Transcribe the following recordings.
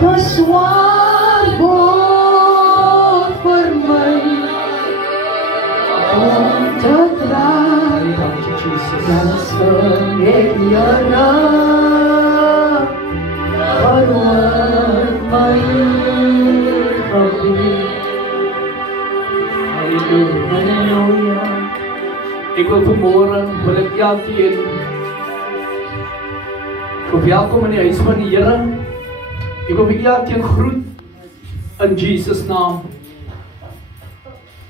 Beswaar word vir my om te draai, dan sing ek Here, verhoor my gebed. Halleluja. Ek wil vanmorgen, wil ek elkeen verwelkom in die huis van die Here. Ek wil elkeen groet in Jesus naam.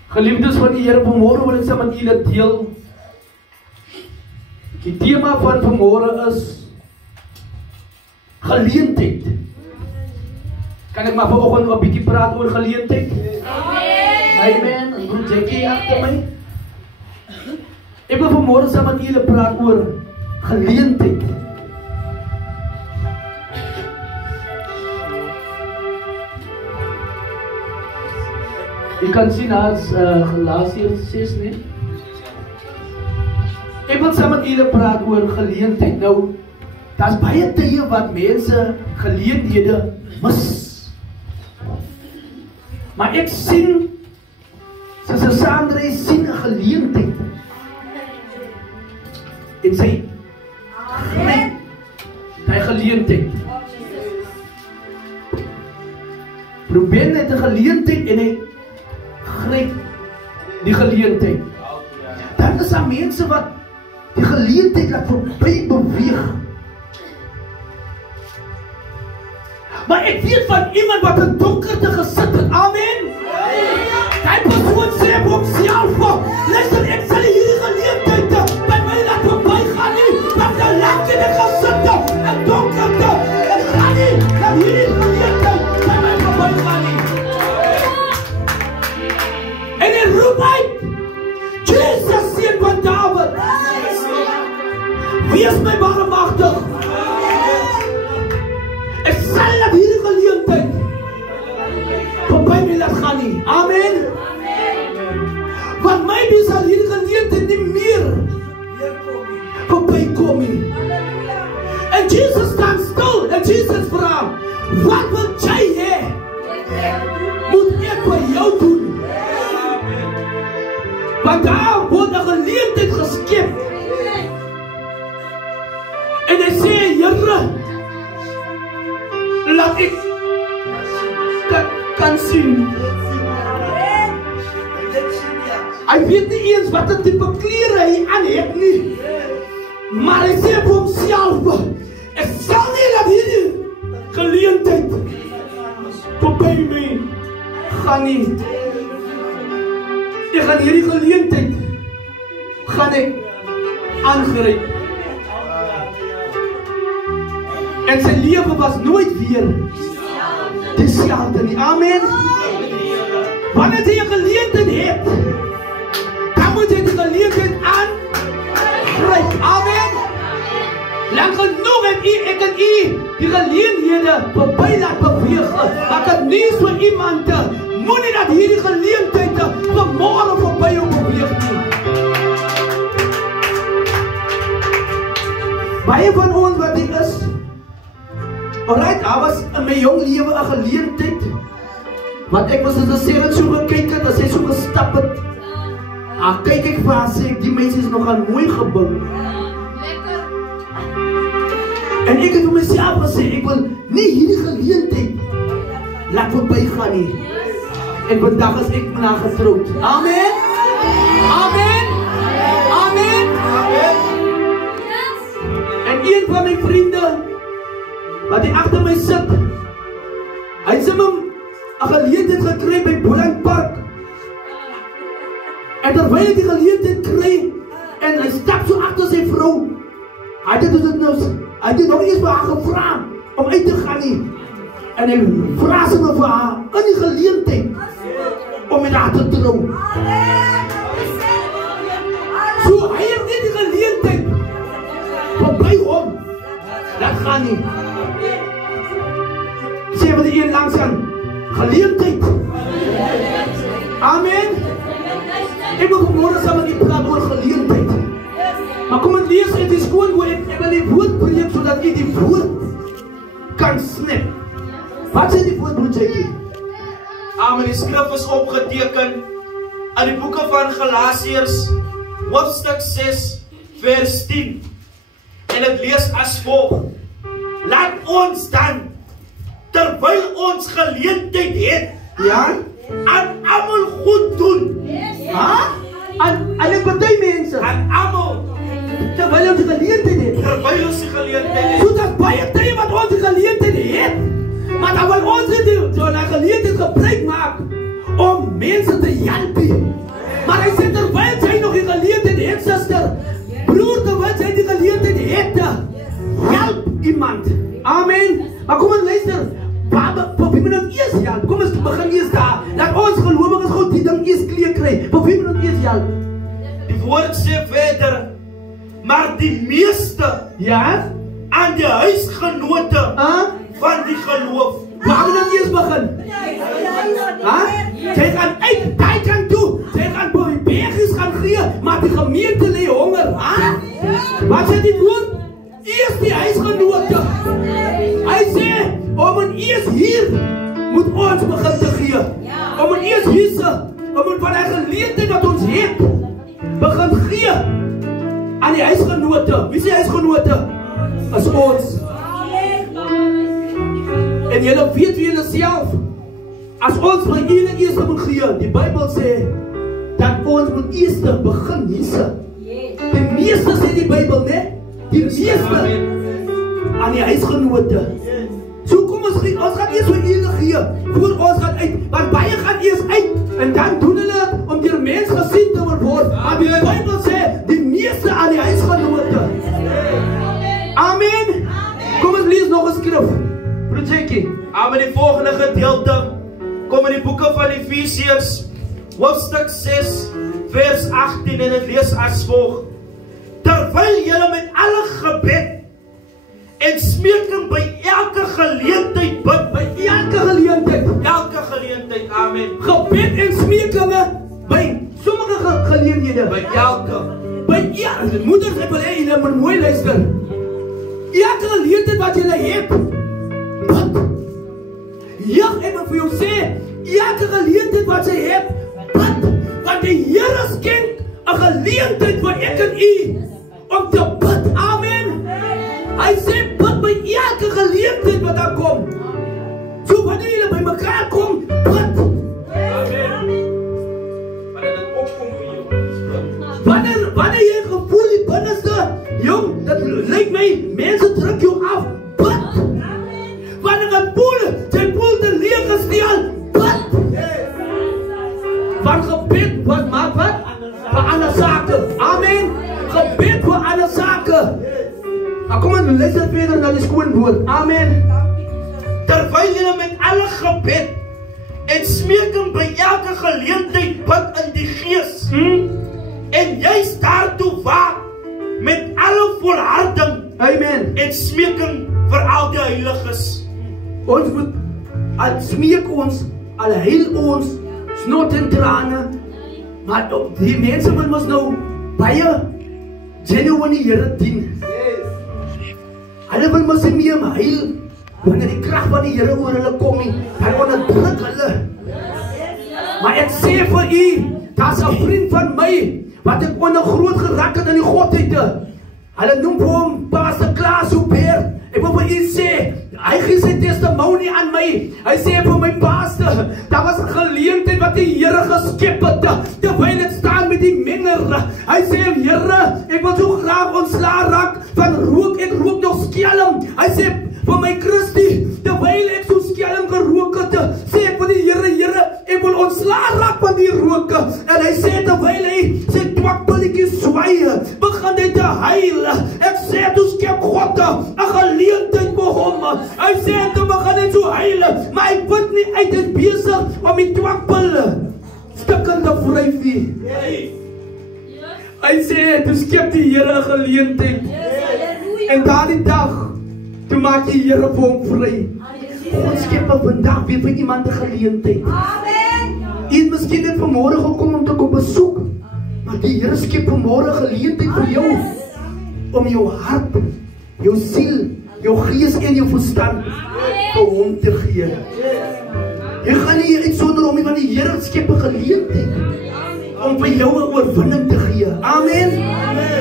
Geliefdes van die Here, vanmorgen wil ek saam met julle deel. Die tema van vanmorgen is geleentheid. Kan ek maar vanoggend 'n bietjie praat oor geleentheid? Amen. En broer Jackie agter my. Ek wil vanmorgen saam met julle praat oor geleentheid. Je kan zien als Galatiërs 6, nee? Ik wil samen met jullie praten over geleentheid. Nou, dat is baie tye wat mensen geleenthede mis. Maar ik zie, zoals Sandra sien een geleentheid. En sy gryp die geleentheid. Ruben het 'n geleentheid en hy gryp die geleentheid. Dan is daar mense wat die geleentheid laat verby beweeg. Maar ek weet van iemand wat in donkerte gesit het. Amen. Hy persoon sê vir homself, luister, ek sal hierdie geleentheid by my laat verby gaan nie. Want nou lank het ek gesit in donkerte. Ek gaan nie dat hierdie geleentheid by my verby gaan nie. En hy roep uit, Jesus, seun van Dawid, wees my barmhartig. Ek sal dat hierdie geleentheid verby my laat gaan nie. Amen. Want maybe sal hierdie geleentheid nie meer verby kom nie. En Jesus staan stil en Jesus vra, wat wil jy hê? Moet ek vir jou doen? Want daar word 'n geleentheid geskep. En hy sê, Here, laat ek kan sien. Hy weet nie eens wat 'n tipe klere hy aan het nie. Maar hy sê vir homself, ek sal nie laat hierdie geleentheid verby my gaan nie. Ek gaan hierdie geleentheid gaan ek aangryp. En sy lewe was nooit weer dieselfde nie. Amen. Wanneer jy 'n geleentheid het, dan moet jy die geleentheid aangryp. Amen. Lang genoeg het ek en u die geleenthede verby laat beweeg. Ek het nie so iemand moenie dat hierdie geleentheid vanmôre verby jou beweeg nie. Baie van ons wat dit is, alright, daar was in my jong lewe 'n geleentheid, wat ek was as 'n seun so gekyk het, as hy so gestap het, kyk ek vir haar sê, die meisie is nogal mooi gebou. En ek het vir myself gesê, ek wil nie hierdie geleentheid laat verby gaan nie. En vandag is ek met haar getroud. Amen. Amen. Amen. En een van my vriende, wat hy agter my sit, hy het hom 'n geleentheid gekry by Boland Park. En terwyl hy die geleentheid kry, en hy stap so agter sy vrou, hy het dit nog eens vir haar gevra om uit te gaan nie. En hy vra sy vir haar in die geleentheid om met haar te trou. So hy het nie die geleentheid verby hom laat gaan nie. Sê wat die een langs aan, geleentheid. Amen. Ek wil vanmorgen saam met u praat oor geleentheid. Maar kom en lees, het is gewoon hoe ek wil die woord breek, sodat jy die woord kan snap. Wat sê die woord, broer Jackie? Amen. Die skrif is opgeteken in die boeke van Galasiërs, hoofstuk 6, vers 10. En dit lees as volg: laat ons dan, terwyl ons geleentheid het, Ja? aan almal goed doen. Aan die party mense, Aan almal, terwyl ons die geleentheid het. terwyl ons die geleentheid het. So dat baie tye wat ons die geleentheid het, maar dan wil ons die geleentheid gebruik maak om mense te help. Maar hy sê terwyl jy nog die geleentheid het, suster, broer, terwyl jy die geleentheid het, help iemand. Amen. Maar kom ons luister, vir wie moet ons eers help? Kom ons begin eers daar. Dat ons gelowiges God die ding eers kleer kry. Vir wie moet ons eers help? Die woord sê verder, maar die meeste Ja? aan die huisgenote van die geloof. Waar moet ons eers begin? Jy gaan uit daai kant toe. Jy gaan by die bergies gaan gee, maar die gemeente lê honger. Wat sê die woord? Eers die huisgenote. Hy sê, om eers hier moet ons begin te gee. Om eers hierse, om van die geleentheid wat ons het, begin gee aan die huisgenote. Wie is die huisgenote? As ons. En julle weet wie julle self, as ons my ene eerste moet gee, die Bybel sê, dat ons moet eerste begin hierse. Die meeste sê die Bybel, ne? Die meeste aan die huisgenote. So kom ons gaan eers vir ene gee, voor ons gaan uit, want baie gaan eers uit, en dan doen hulle om deur mens gesien te word. Maar die Bybel sê, die meeste aan die huisgenote. Amen. Kom ons lees nog 'n skrif. Broer Jackie. Maar die volgende gedeelte kom in die boeke van Efesiërs, hoofstuk 6, vers 18, en dit lees as volg: terwyl julle met alle gebed en smeking by elke geleentheid bid, By elke geleentheid. elke geleentheid, amen, Gebed en smekinge by sommige geleenthede. by elke, Moeders, ek wil hê julle moet mooi luister. Elke geleentheid wat julle het, bid. Ja, ek wil vir jou sê, elke geleentheid wat jy het, bid. Want die Here skenk 'n geleentheid vir ek en u om te bid. Amen. Hy sê bid by elke geleentheid wat daar kom. So wanneer julle by mekaar kom, bid. amen. Wanneer dit opkom vir jou, Wanneer jy gevoel die binneste, jong, dat lyk my, mense druk jou af, bid. Wanneer jy voel te leeg gestel, bid. Van gebed, wat maak wat? Vir ander sake. Amen. Gebed vir ander sake. Maar kom ons luister verder na die skoon woord. Amen. terwyl julle met alle gebed en smeking by elke geleentheid bid in die gees, en juist daartoe waak met alle volharding Amen. en smeking vir al die heiliges. Ons moet, al smeek ons, al heil ons, snot en trane, maar die mense wil ons nou baie genuine die Here dien. Hulle wil ons nie meer heil, wanneer die krag van die Here oor hulle kom nie, dan onderdruk hulle. Maar ek sê vir u, daar's 'n vriend van my, wat ek onder groot geraak het in die godheid. Hulle noem vir hom Pastor Klaas Hubert. Ek wil vir u sê, hy gee sy testimonie aan my. Hy sê vir my pastor, daar was 'n geleentheid wat die Here geskep het, terwyl ek staan met die menger. Hy sê, Here, ek wil so graag ontslae raak van rook, ek rook nog skelm. Hy sê vir my Christie, terwyl ek so skelm gerook het, sê ek vir die Here, ek wil ontslae raak van die rook. En hy sê terwyl hy sy twakpilletjies swaai, begin hy te huil. Ek sê toe skep God 'n geleentheid vir hom. Hy sê toe begin hy so huil, maar hy put nie uit, hy is besig om die twakpille stukken te vryf. Hy sê toe skep die Here 'n geleentheid. En daardie dag, toe maak die Here vir hom vry. God skep vandag weer vir iemand 'n geleentheid. Jy het miskien net vanmôre gekom om te kom besoek, maar die Here skep vanmôre 'n geleentheid vir jou om jou hart, jou siel, jou gees en jou verstand vir hom te gee. Jy gaan nie uitsonder om nie, want die Here skep 'n geleentheid om vir jou 'n oorwinning te gee. Amen.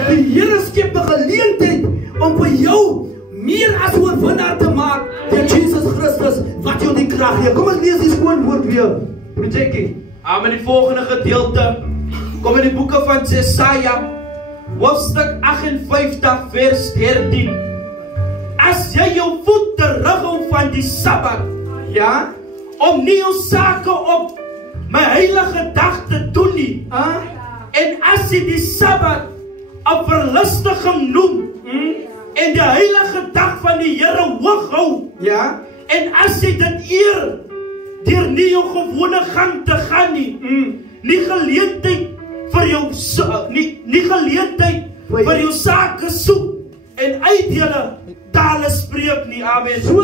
Die Here skep 'n geleentheid om vir jou meer as oorwinnaar te maak deur Jesus Christus wat jou die krag gee. Kom ons lees die skoon woord weer. Projectie. Amen. Die volgende gedeelte kom in die boeke van Jesaja, hoofstuk 58 vers 13. As jy jou voet terughou van die Sabbat, Ja? om nie jou sake op my heilige dag te doen nie, en as jy die Sabbat 'n verlustiging noem, en die heilige dag van die Here hoog hou, Ja? en as jy dit eer deur nie jou gewone gang te gaan nie, nie geleentheid vir jou nie geleentheid vir jou sake soek en uitdele tale spreek nie. Amen. So,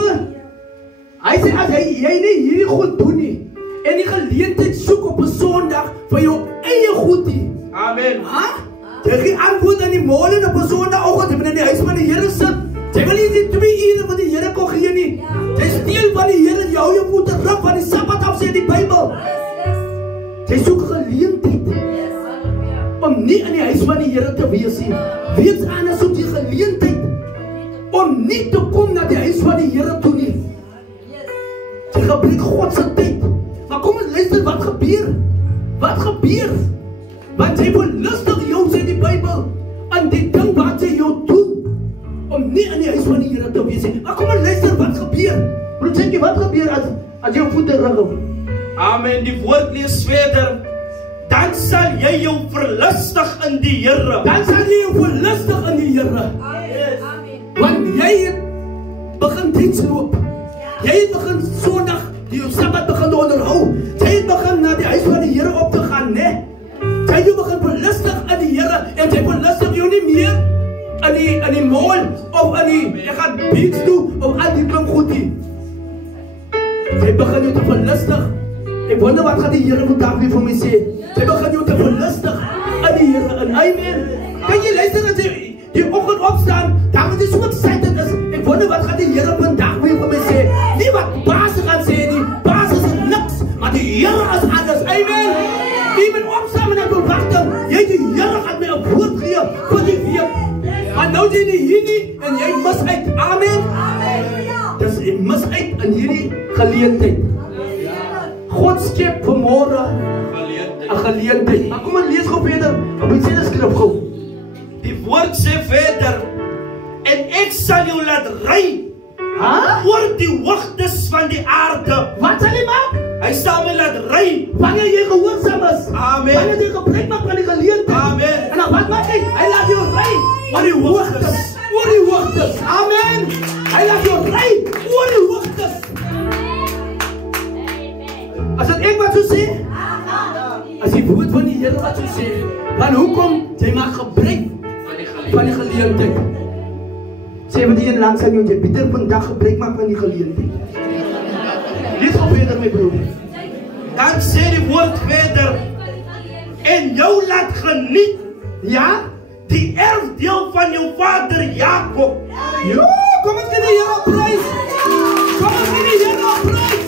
hy sê as jy nie hierdie goed doen nie, en die geleentheid soek op 'n Sondag vir jou eie goed nie. Amen. Jy gee antwoord aan die molen op 'n Sondagoggend, jy moet in die huis van die Here sit. Jy wil nie die 2 ure wat die Here kon gee nie. Jy steel van die Here, jy hou jou voete terug van die Sabbat af, sê die Bybel. Jy soek geleentheid om nie in die huis van die Here te wees nie. Wees anders soek jy geleentheid om nie te kom na die huis van die Here toe nie. Jy gebruik God se tyd. Maar kom ons luister wat gebeur. Wat gebeur? Want jy verlustig jou, sê die Bybel, aan die ding wat jy jou doen, om nie in die huis van die Here te wees nie. Maar kom ons luister wat gebeur. Broer, sê jy wat gebeur as jou voete terughou? Amen. Die woord lees verder. Dan sal jy jou verlustig in die Here. Dan sal jy jou verlustig in die Here. Want jy het begin diens loop. Jy het begin Sondag, die Sabbat begin onderhou. Jy het begin na die huis van die Here op te gaan, né? Jy het begin verlustig in die Here en jy verlustig jou nie meer in die mall of jy gaan beach toe of al die klomp goed nie. Jy begin jou te verlustig. Ek wonder wat gaan die Here vandag weer vir my sê. Jy begin jou te verlustig in die Here. En amen. Kan jy luister as jy die oggend opstaan, dan moet jy so excited is. Ek wonder wat gaan die Here vandag weer vir my sê. Nie wat baas gaan sê nie. Baas is niks, maar die Here is alles. Amen. Jy moet opstaan en verwagting. Jy die Here gaan my 'n woord gee vir die week. Maar nou jy nie hier nie en jy mis uit. Amen. Dis jy mis uit in hierdie geleentheid. God skep vanmôre 'n geleentheid. Maar kom ons lees gou verder. Op die selfde skrif gou. Die woord sê verder, en ek sal jou laat ry oor die hoogtes van die aarde. Wat sal hy maak? Hy sal my laat ry Wanneer jy gehoorsaam is. Amen. Wanneer jy gebruik maak van die geleentheid. Amen. En dan wat maak hy? Hy laat jou ry oor die hoogtes. Oor die hoogtes. Amen. Hy laat jou ry oor die hoogtes. As dit ek wat so sê? As die woord van die Here wat so sê. Want hoekom? Jy maak gebruik van die geleentheid. Sê wat die een langs aan jou, jy beter vandag gebruik maak van die geleentheid. Lees op verder my broer. Dan sê die woord verder, en jou laat geniet, Ja? die erfdeel van jou vader Jakob. Jo, kom ons gee die Here prys. Kom ons gee die Here prys.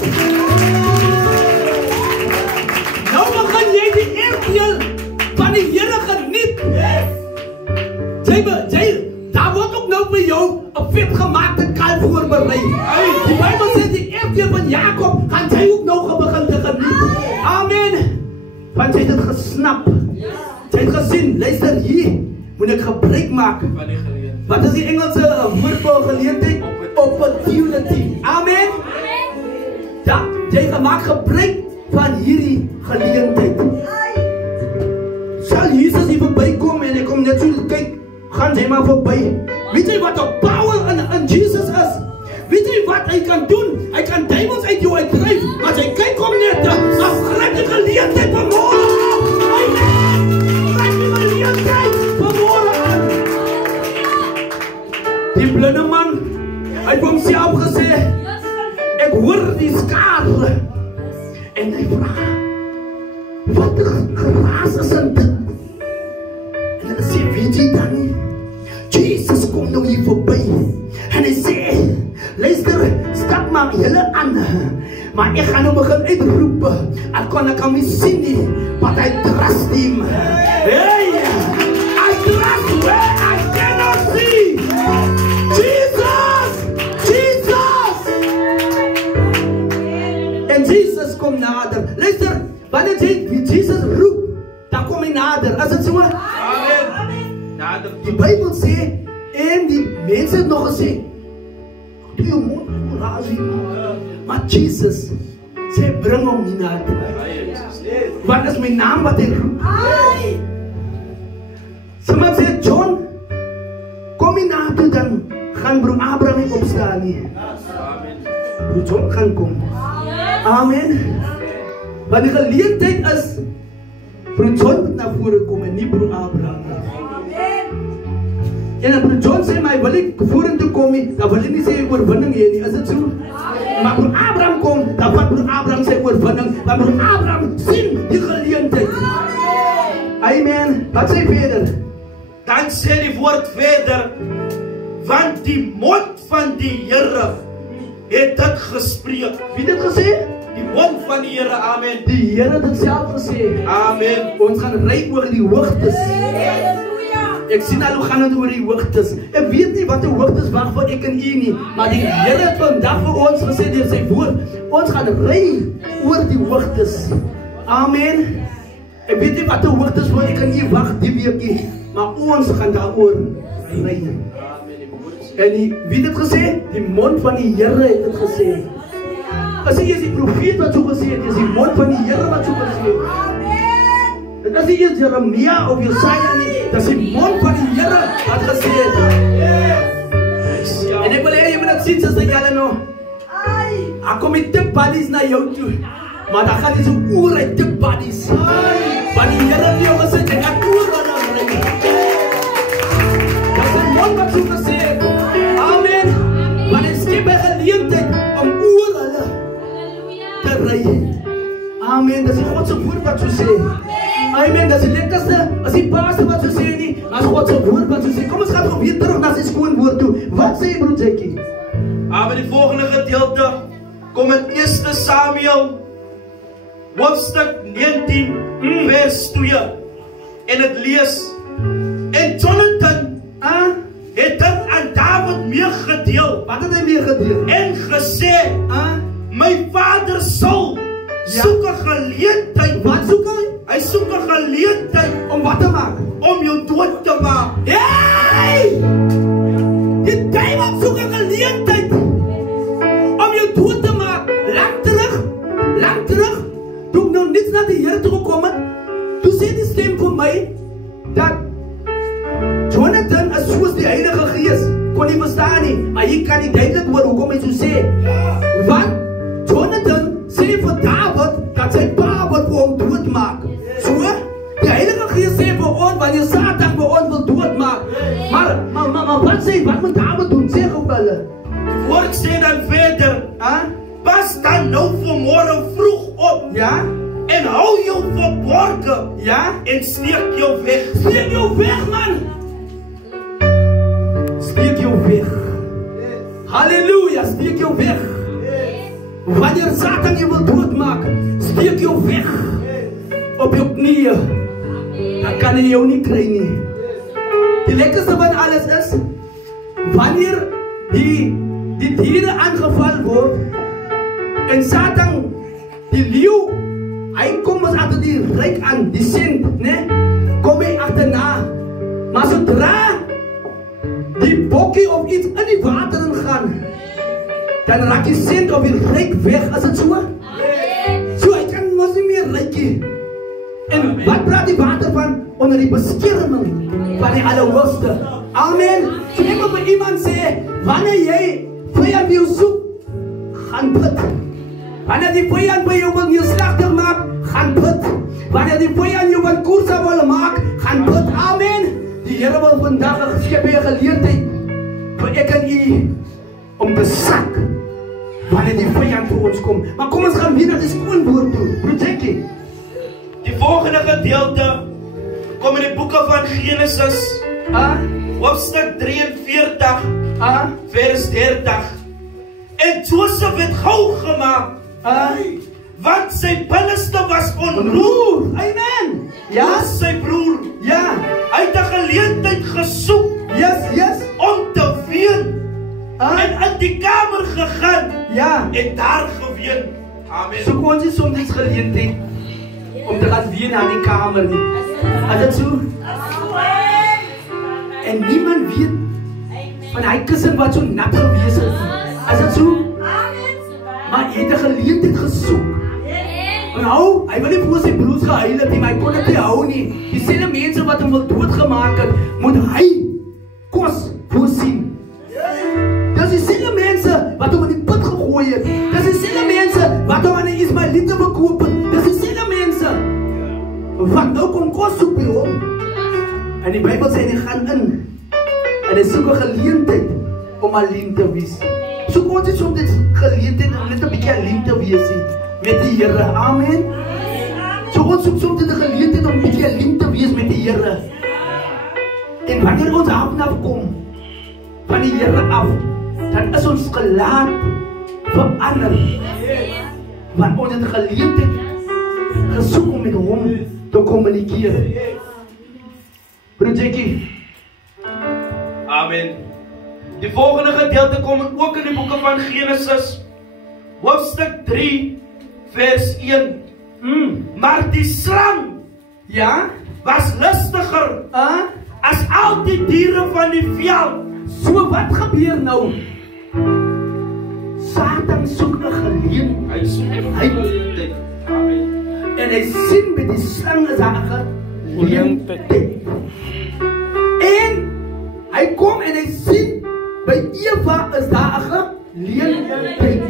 Nou begin jy die erfdeel van die Here geniet. Daar word ook nou vir jou 'n vetgemaakte kalf voorberei. Die Bybel sê die erfdeel van Jakob gaan jy ook nou begin te geniet. Amen. Want jy het dit gesnap. Jy het gesien, luister hier, moet ek gebruik maak. Van die geleentheid. Wat is die Engelse woord vir geleentheid? Opportunity. Amen. Ja, jy maak gebruik van hierdie geleentheid. Sal Jesus hier verbykom en ek kom net so kyk, gaan jy maar verby. Weet jy wat 'n power in Jesus is? Weet jy wat hy kan doen? Hy kan duiwels uit jou uitdryf. As jy kyk kom net, dan gryp die geleentheid vanmôre. Amen. Gryp die geleentheid vanmôre aan. Die blinde man, hy het homself gesê, ek hoor die skare. En hy vra, wat geraas is in dit? En hy sê, weet jy dan nie, Jesus kom nou hier voorbij. En hy sê, luister, stap maar julle aan. Maar ek gaan nou begin uitroep. Ek kan nie sien nie, but I trust him. Hey, I trust where I cannot see. Jesus, Jesus. En Jesus kom nader. Luister, wanneer Jesus roep, dan kom hy nader. Is het so? Amen. Nader. Die Bijbel sê, en die mense het nog gesê, doe jou mond razie. Maar Jesus sê, bring hom nie nader. Wat is my naam wat hy roep? Sommer sê, John, kom nie nader, dan gaan broer Abraham nie opstaan nie. Broer John gaan kom. Amen. Want die geleentheid is, broer John moet na vore kom en nie broer Abraham. En broer John sê, maar wil ek vorentoe kom nie, dan wil ek nie sê oorwinning hier nie, is dit so? Maar broer Abraham kom, dan wat broer Abraham sê oorwinning, want broer Abraham sien die geleentheid. Amen. Wat sê verder? Dan sê die woord verder, want die mond van die Here het dit gespreek. Wie het dit gesê? Die mond van die Here, amen. Die Here het dit self gesê. Amen. Ons gaan ry oor die hoogtes. Ek sien al hoe gaan het oor die hoogtes. Ek weet nie wat die hoogtes wag vir ek en u nie, maar die Here het vandag vir ons gesê deur sy woord, ons gaan ry oor die hoogtes. Amen. Ek weet nie wat die hoogtes vir ek en u wag die weekie, maar ons gaan daaroor ry. En wie het dit gesê? Die mond van die Here het dit gesê. As hy is die profeet wat so gesê het, is die mond van die Here wat so gesê het. Dit is nie eens Jeremia of Jesaja nie, dit is die mond van die Here wat gesê het. En ek wil hê jy moet dit sien, sister julle nou. Ek kom die tip buddies na jou toe, maar dan gaan jy so oor uit tip buddies. Want die Here het jou gesê, jy gaan oor aan hom ry. Dat is die mond wat so gesê het. Amen. Want hy skep 'n geleentheid om oor hulle te ry. Amen, dat is God se woord wat so sê. Amen, dat is die lekkerste, as die pastor wat so sê nie, as God se woord wat so sê. Kom ons gaan gou weer terug na sy skoon woord toe. Wat sê broer Jackie? Maar die volgende gedeelte kom in 1 Samuel hoofstuk 19 vers 2. En dit lees, en Jonathan het dit aan David meegedeel. Wat het hy meegedeel? En gesê, my vader sal soek 'n geleentheid. Wat soek hy? Hy soek 'n geleentheid om wat te maak? Om jou dood te maak. Hey! Die duiwel soek 'n geleentheid om jou dood te maak. Lang terug, toe ek nou niks na die Here toe gekom het, toe sê die stem vir my, dat Jonathan is soos die Heilige Gees, kon nie verstaan nie, maar hier kan nie duidelik word hoekom hy so sê. Want Jonathan sê vir David, dat sy pa wat vir hom doodmaak. So, die Heilige Gees sê vir ons, wanneer Satan vir ons wil doodmaak. Maar wat sê, wat moet David doen? Sê gou hulle. Die woord sê dan verder, pas dan nou vanmorgen vroeg op. Ja? En hou jou verborge. Ja? En steek jou weg. Steek jou weg, man. Steek jou weg. Halleluja, steek jou weg. Wanneer Satan jou wil doodmaak, steek jou weg. Op jou knieën. Dan kan hy jou nie kry nie. Die lekkerste van alles is, wanneer die diere aangeval word, en Satan, die leeuw, hy kom ons achter die ryk aan, die sint, ne? Kom hy achterna. Maar zodra die bokkie of iets in die water gaan, dan raak die sint of die ryk weg, is het so? So, hy kan ons nie meer rykie. En wat praat die water van? Onder die beskerming van die Allerhoogste. Amen. So ek wil vir iemand sê, wanneer jy vyand jou soek, gaan bid. Wanneer die vyand by jou wil neerslagtig maak, gaan bid. Wanneer die vyand jou wat koers wil maak, gaan bid. Amen. Die Here wil vandag skep 'n geleentheid vir ek en u om te sak wanneer die vyand vir ons kom. Maar kom ons gaan weer na die skoon woord toe. Broertjie. Die volgende gedeelte kom in die boeke van Genesis hoofstuk 43 vers 30. En Joseph het gou gemaak, want sy binneste was onroer. Amen. Ja, sy broer. Ja. Hy het 'n geleentheid gesoek. Yes. Om te ween. En in die kamer gegaan. Ja. En daar geween. Amen. So kon jy soms geleentheid om te gaan ween aan die kamer nie. Is dit so? En niemand weet van hy kussen wat so nat gewees het. Is dit so? Maar hy het 'n geleentheid gesoek. En hy wil nie voor sy broers gehuil het nie, maar hy kon dit nie hou nie. Dieselfde mense wat hom wil doodgemaak het, moet hy kos voorsien. Dis dieselfde mense wat hom in die put gegooi het. Dis dieselfde mense wat hom aan die Ismaeliete verkoop het. Dis dieselfde mense wat nou kom kos soek by hom. En die Bybel sê hy gaan in en hy soek 'n geleentheid om alleen te wees. So kon jy soms dit geleentheid om net 'n bietjie alleen te wees met die Here. Amen. So ons soek soms 'n geleentheid om 'n bietjie alleen te wees met die Here. En wanneer ons afkom van die Here af, dan is ons gelaat verander. Want ons het 'n geleentheid gesoek om met hom te kommunikeer. Broer Jackie. Amen. Die volgende gedeelte kom ook in die boeke van Genesis, hoofstuk 3 vers 1. Maar die slang, ja, was lustiger as al die diere van die veld. So wat gebeur nou? Satan soek 'n geleentheid. Hy soek 'n geleentheid. Amen. En hy sien by die slang is daar 'n geleentheid. En hy kom en hy sien by Eva is daar 'n geleentheid.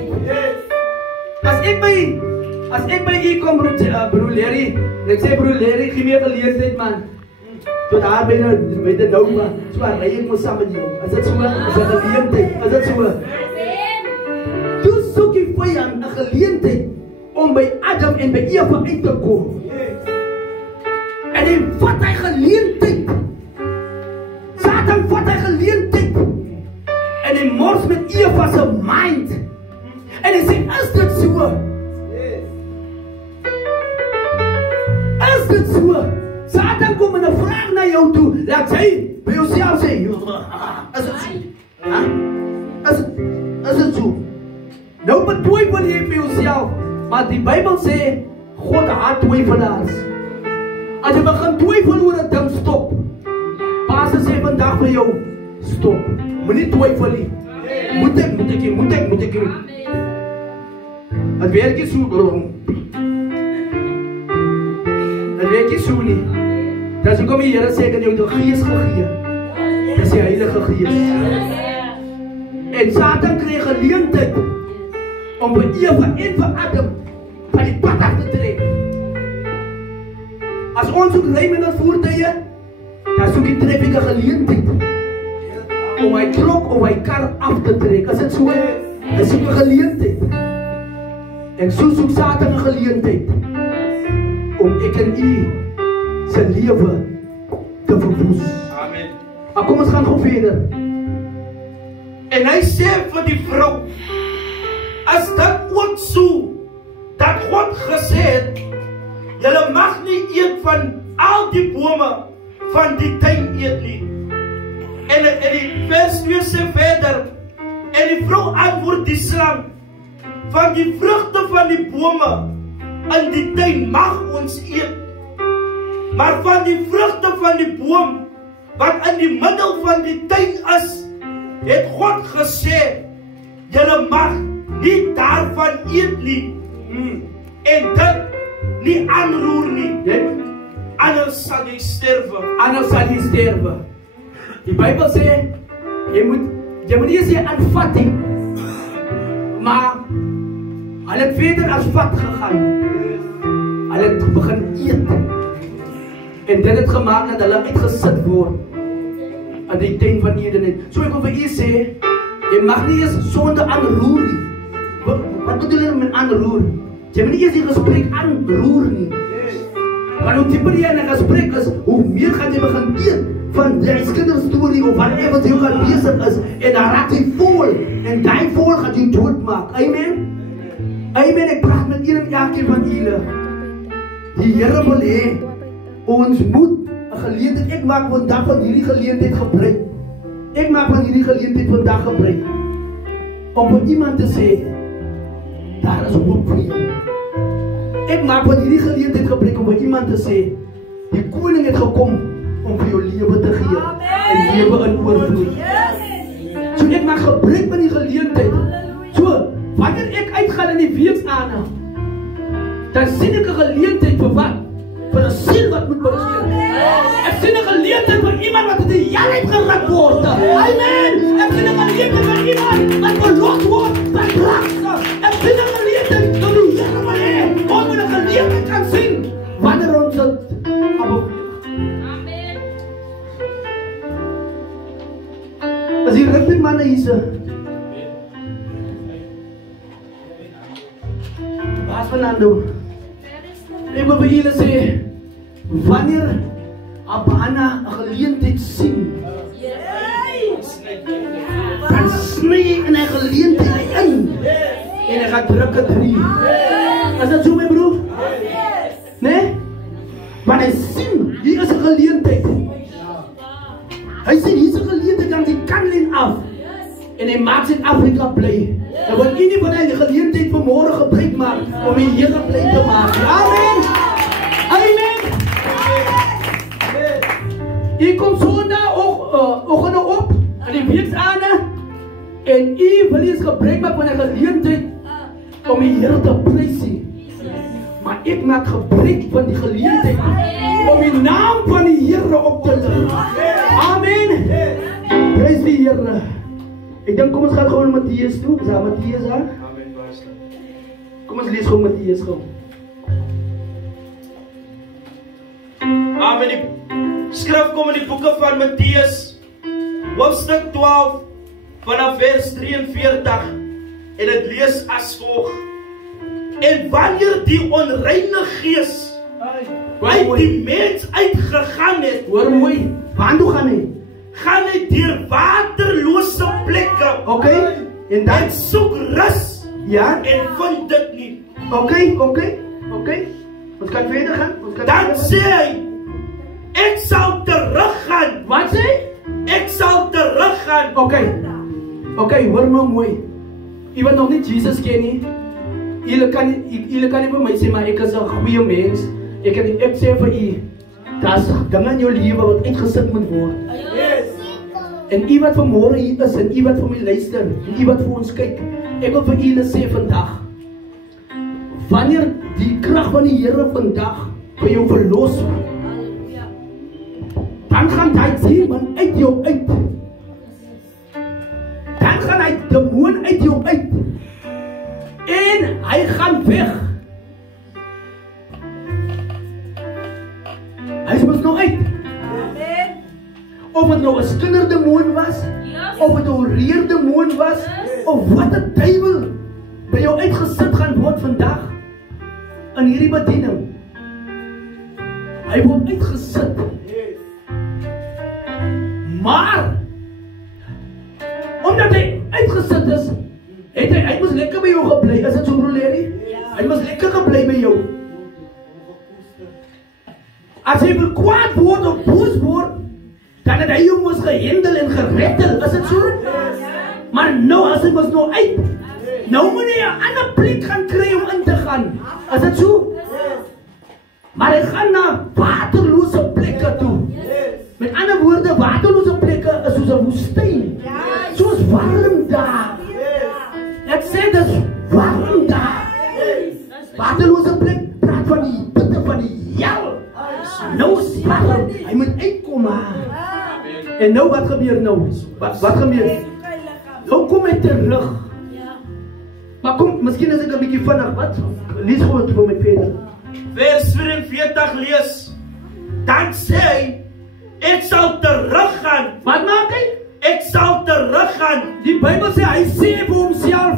As ek by u kom, broer Larry, ek sê broer Larry, gee my 'n geleentheid man. Tot daar by die Nova, so ry ek mos saam met jou. Is dit so? Is dit 'n geleentheid? Is dit so? Toe soek die vyand 'n geleentheid om by Adam en by Eva uit te kom. En hy vat hy geleentheid. Satan vat hy geleentheid. En hy mors met Eva se mind. En hy sê, is dit so? Is dit so? Satan kom en 'n vraag na jou toe. Laat jy by jouself sê, is dit so? Is dit so? Nou betwyfel jy vir jouself, maar die Bybel sê God haat twyfelaars. As jy begin twyfel oor 'n ding, stop. Pastor sê vandag vir jou, stop. Moenie twyfel nie. Moet ek. Het werk nie so, bro. Het werk nie so nie. Dat is ook om die Here sê, ek het jou die Gees gegee. Dat is die Heilige Gees. En Satan kreeg geleentheid om vir Eva en vir Adam van die pad af te trek. As ons ook ry met ons voertuie, dan soek die traffic 'n geleentheid om hy trok of hy kar af te trek. As dit so is, hy soek 'n geleentheid. En so soek Satan 'n geleentheid om ek en u se lewe te verwoes. Amen. Maar kom ons gaan gou verder. En hy sê vir die vrou, as dit ook so, dat God gesê het, julle mag nie eet van al die bome van die tuin eet nie. En die vers 2 sê verder, en die vrou antwoord die slang, van die vrugte van die bome in die tuin mag ons eet, maar van die vrugte van die boom wat in die middel van die tuin is, het God gesê, julle mag nie daarvan eet nie, en dit nie aanroer nie, anders sal jy sterwe. Die Bybel sê, jy moet nie sê aanvat nie, maar hulle het verder as vat gegaan. Hulle het begin eet. En dit het gemaak dat hulle uitgesit word in die tuin van Eden. So ek wil vir u sê, jy mag nie eens sonde aanroer nie. Wat bedoel jy met aanroer? Jy moet nie eens die gesprek aanroer nie. Want hoe dieper jy in 'n gesprek is, hoe meer gaan jy begin eet van die kinderstorie of whatever wat jy gaan besig is en dan raak jy vol en die vol gaat jy doodmaak. Amen? Amen, ek praat met een en elkeen van julle. Die Here wil hê ons moet 'n geleentheid, ek maak vandag van hierdie geleentheid gebruik. Ek maak van hierdie geleentheid vandag gebruik om vir iemand te sê, daar is hoop vir jou. Ek maak van hierdie geleentheid gebruik om vir iemand te sê, die koning het gekom om vir jou lewe te gee en lewe in oorvloed. So ek maak gebruik van die geleentheid. So, wanneer ek uitgaan in die weeksaande, dan sien ek 'n geleentheid vir wat? Vir 'n siel wat moet bekeer. Ek sien 'n geleentheid vir iemand wat in die hel uitgerak word. Amen. Ek sien 'n geleentheid vir iemand wat verlos word van drank. Ek sien 'n geleentheid vir die Here wat hê om 'n geleentheid kan sien wanneer ons dit op. Amen. As jy rugby manne hierse. Baas Fernando. Ek wil vir julle sê, wanneer Abana 'n geleentheid sien, dan sny in 'n geleentheid in en hy gaan druk het 3. Is dat so my broer? Nee? Maar hy sien, hier is 'n geleentheid. Hy sien, hier is 'n geleentheid aan die kantlyn af en hy maak Suid-Afrika bly. En wil nie van die geleentheid van môre gebruik maak om die Here bly te maak. Amen. Amen. U kom Sondag oggend op in die weeksaande en u wil eens gebruik maak van 'n geleentheid om die Here te prys. Maar ek maak gebruik van die geleentheid om die naam van die Here op te lig. Amen. Prys die Here. Ek dink kom ons gaan gewoon Matteus toe. Is daar Matteus daar? Amen, pastor. Kom ons lees gewoon Matteus gou. Amen. Die skrif kom in die boeke van Matteus, hoofstuk 12 vanaf vers 43 en dit lees as volg. En wanneer die onreine gees uit die mens uitgegaan het, hoor mooi, waar toe gaan hy? Gaan hy deur waterlose plekke. Okay. En dan soek rus. Ja. En vind dit nie. Okay. Ons kan verder gaan. Dan sê hy, ek sal teruggaan. Wat sê? Ek sal teruggaan. Okay, hoor my mooi. Jy wat nog nie Jesus ken nie. Julle kan nie vir my sê maar ek is 'n goeie mens. Ek sê vir u, daar's dinge in jou lewe wat uitgesit moet word. En u wat vanmôre hier is en u wat vir my luister en u wat vir ons kyk, ek wil vir julle sê vandag, wanneer die krag van die Here vandag vir jou verlos, dan gaan daai demon uit jou uit. Dan gaan hy demoon uit jou uit. En hy gaan weg. Hy is mos nou uit. Of het nou 'n kinderdemoon was, of het 'n oreerdemoon was, of wat 'n duiwel by jou uitgesit gaan word vandag in hierdie bediening. Hy word uitgesit. Maar omdat hy uitgesit is, hy moes lekker by jou gebly. Is dit so, broer Larry? Hy moes lekker gebly by jou. As hy wil kwaad word of boos word, dan het hy jou moes gehandel en gerettel. Is dit so? Maar nou, as hy moes nou uit, nou moet hy 'n ander plek gaan kry om in te gaan. Is dit so? Maar hy gaan na waterlose plekke toe. Met ander woorde, waterlose plekke is soos 'n woestyn. Soos warm daar. Ek sê dit is warm daar. Waterlose plek praat van die bitte van die hel. Nou is warm. Hy moet uitkom maar. En nou wat gebeur nou? Wat gebeur? Nou kom hy terug. Maar kom, miskien is ek 'n bietjie vinnig. Wat? Lees gewoon vir my verder. Vers 44 lees. Dan sê hy, ek sal teruggaan. Wat maak hy? Ek sal teruggaan. Die Bybel sê, hy sê vir homself,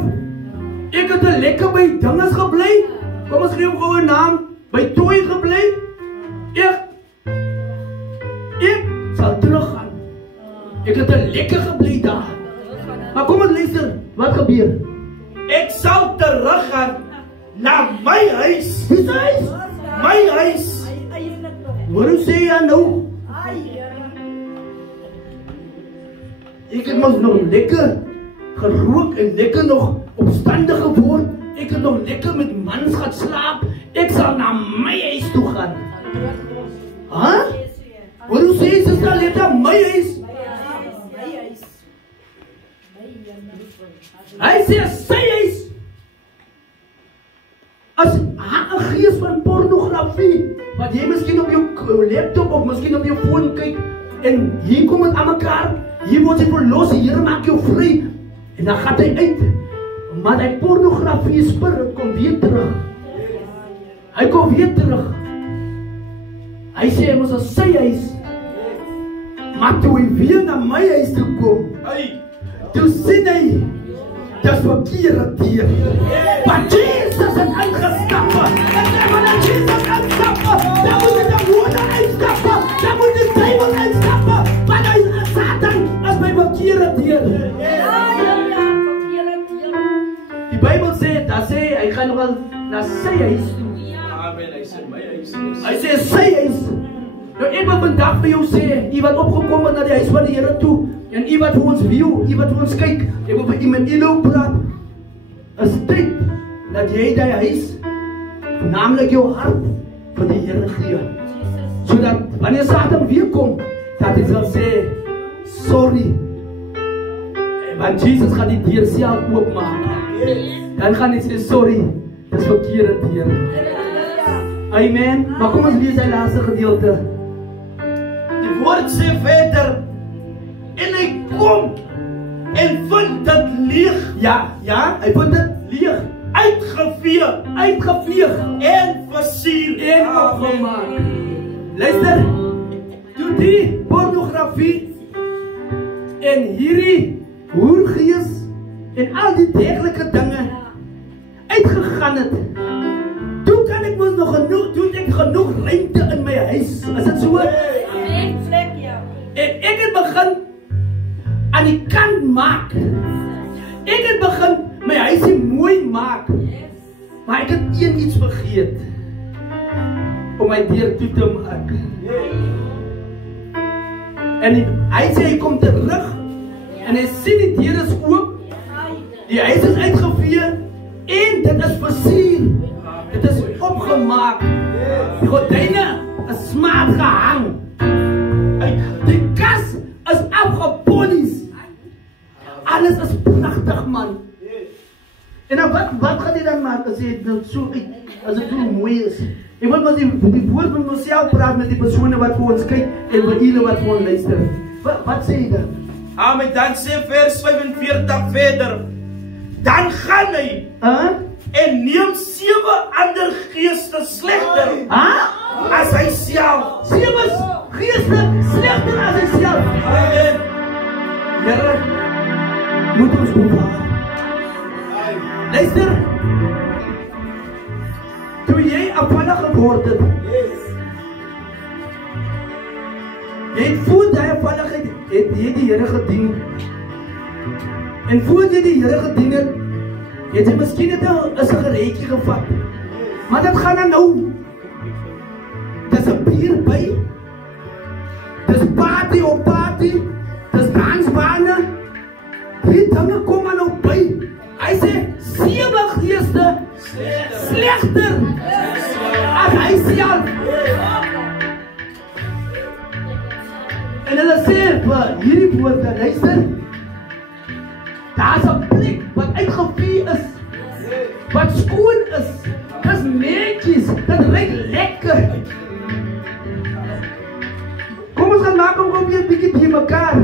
ek het 'n lekker by dinges gebly. Kom ons gee hom gou 'n naam. By Tooi gebly. Ek sal teruggaan. Ek het 'n lekker gebly daar. Maar kom ons luister, wat gebeur? Ek sal teruggaan na my huis. Wie sê hy? My huis. Waarom sê jy nou? Ek het mos nog lekker gerook en lekker nog opstandig geword. Ek het nog lekker met mans gaan slaap. Ek sal na my huis toe gaan. Huh? Waarom sê jy sister Letta my huis? Hy sê sy huis. As 'n gees van pornografie wat jy miskien op jou laptop of miskien op jou foon kyk en hier kom dit aan mekaar. Hier word jy verlos, die Here maak jou vry en dan gaan hy uit. Maar die pornografie spirit kom weer terug. Hy kom weer terug. Hy sê hy moes sy huis. Maar toe hy weer na my huis toe kom, toe sien hy dis verkeerde dier. Maar Jesus het ingestappe. En sê wanneer Jesus instappe, dan moet die demone instappe, dan moet die duiwel instappe. Maar hy is Satan as my verkeerde dier. Die Bybel sê, daar sê hy gaan nog na sy huis toe. Amen, hy sê my huis. Hy sê sy huis. Nou ek wil vandag vir jou sê, u wat opgekom het na die huis van die Here toe, en u wat vir ons view, u wat vir ons kyk, ek wil vir u met u praat. Is tyd dat jy die huis, naamlik jou hart, vir die Here gee. Sodat wanneer Satan weer kom, dat hy sal sê, sorry. Want Jesus gaan die deur self oopmaak. Dan gaan hy sê, sorry, dis verkeerde deur. Amen. Maar kom ons lees die laaste gedeelte. Die woord sê verder, en hy kom en vind dit leeg. Ja, hy vind dit leeg. Uitgeveeg En versier en opgemaak. Luister, toe die pornografie en hierdie hoergees en al die dergelike dinge uitgegaan het, toe kan ek mos nog genoeg ruimte in my huis. Is dit so? En ek het begin aan die kant maak. Ek het begin my huisie mooi maak. Maar ek het iets vergeet om my deur toe te maak. En hy sê hy kom terug en hy sien die deur is oop. Die huis is uitgevee en dit is versier. Dit is opgemaak. Die gordyne is smaak gehang. Die kas is afgepolies. Alles is pragtig, man. En dan wat gaan jy dan maak as jy nou so uit, as dit so mooi is? Ek wil maar die woord met myself praat met die persone wat vir ons kyk en met julle wat vir ons luister. Wat sê jy dan? Amen, dan sê vers 45 verder, dan gaan hy en neem 7 ander geeste slegter as hy self. 7 geeste slegter as hy self. Amen. Here, moet ons bewaar. Luister, toe jy afvallig geword het, jy het voor die afvalligheid, het jy die Here gedien. En voor jy die Here gedien het, het jy miskien net een sigaretjie gevat. Maar dit gaan dan nou. Dis 'n bier by. Dis party op party. Dis dansbane. Die dinge kom aan nou by. Hy sê, 7 geeste slegter as hy self. En hulle sê vir hierdie woorde, luister, daar is 'n plek wat uitgevee is, wat skoon is, dis netjies, dit ruik lekker. Kom ons gaan maak om weer 'n bietjie te mekaar.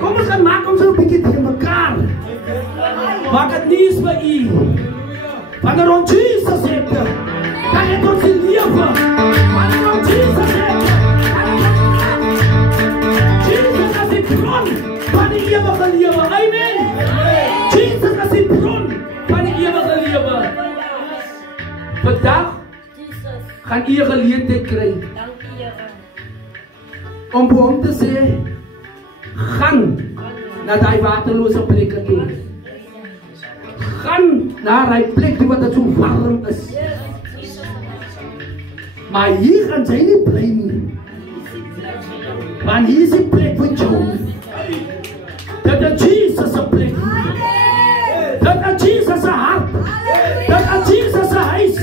Kom ons gaan maak om so 'n bietjie te mekaar. Maak het nie eens vir u. Wanneer ons Jesus het, dan het ons die lewe. Wanneer ons Jesus het, Jesus is die bron van die ewige lewe. Amen. Jesus is die bron van die ewige lewe. Vandag gaan u 'n geleentheid kry. om vir hom te sê, gaan na daai waterlose plekke toe. Gaan na daai plek toe wat dit so warm is. Maar hier gaan jy nie bly nie. Want hier is die plek vir jou. Dat is Jesus' plek. Dat is Jesus' hart. Dat is Jesus' huis.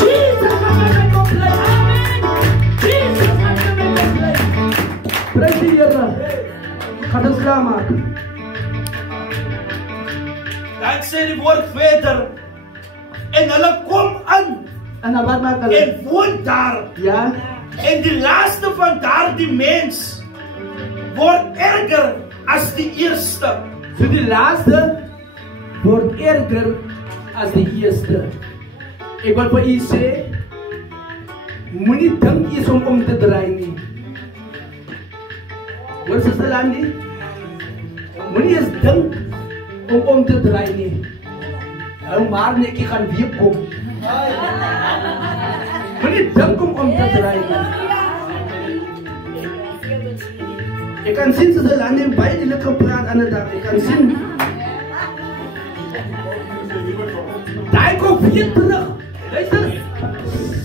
Jesus gaan met my bly. Amen. Jesus gaan met my bly. Prys die Here. Gaan ons klaar maak. Dan sê die woord verder. En hulle kom aan. En wat maak hulle? En woon daar. Ja. En die laaste van daardie mens word erger as die eerste. So die laaste word erger as die eerste. Ek wil vir u sê, moenie dink iets om te draai nie. Hoor Suster Landi? Moenie eens dink om te draai nie. Hou maar net, ek gaan weer kom. Moenie dink om te draai nie. Ek kan sien Suster Landi baie die lekker praat aan die dag. Ek kan sien. Daai kom weer terug. Luister.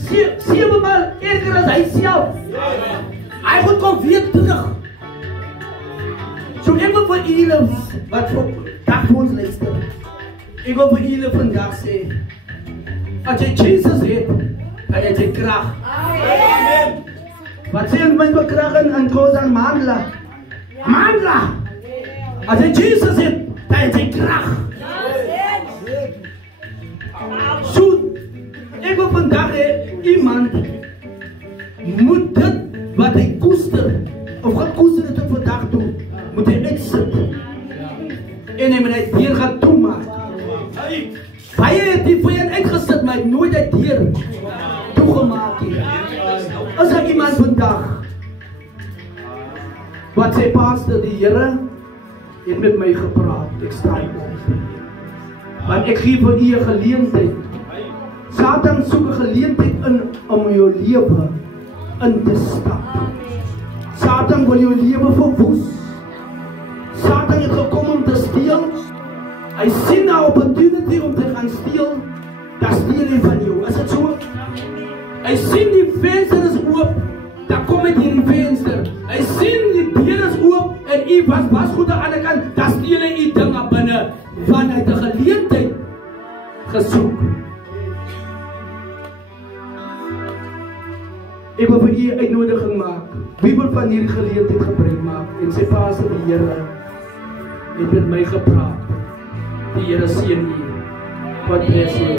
7 maal erger as hy self. Hy moet kom weer terug. So ek wil vir julle wat vir dag vir ons luister. Ek wil vir julle vandag sê, as jy Jesus het, dan het jy krag. Amen. Wat sê ons met krag en koos aan mandla? Mandla! As jy Jesus het, dan het jy krag. So, ek wil vandag hê, iemand moet dit wat hy koester, of wat koester het op vandag toe, moet hy uitsit. En hy moet hy deur gaan toemaak. Baie het die vijand uitgesit, maar hy het nooit hy deur toegemaak nie. Is daar iemand vandag wat sê, pastor, die Here het met my gepraat, ek staan op. Want ek gee vir u 'n geleentheid. Satan soek 'n geleentheid in om jou lewe in te stap. Satan wil jou lewe verwoes. Satan het gekom om te steel. Hy sien 'n opportunity om te gaan steel. Dan steel hy van jou. Is dit so? Hy sien die venster is oop. Dan kom hy deur die venster. Hy sien die deur is oop en u was goed aan die ander kant. Dan steel hy u dinge binne. Want hy het 'n geleentheid gesoek. Ek wil vir u uitnodiging maak. Wie wil van hierdie geleentheid gebruik maak en sê, pastor, die Here het met my gepraat. Die Here seën u. God bless you.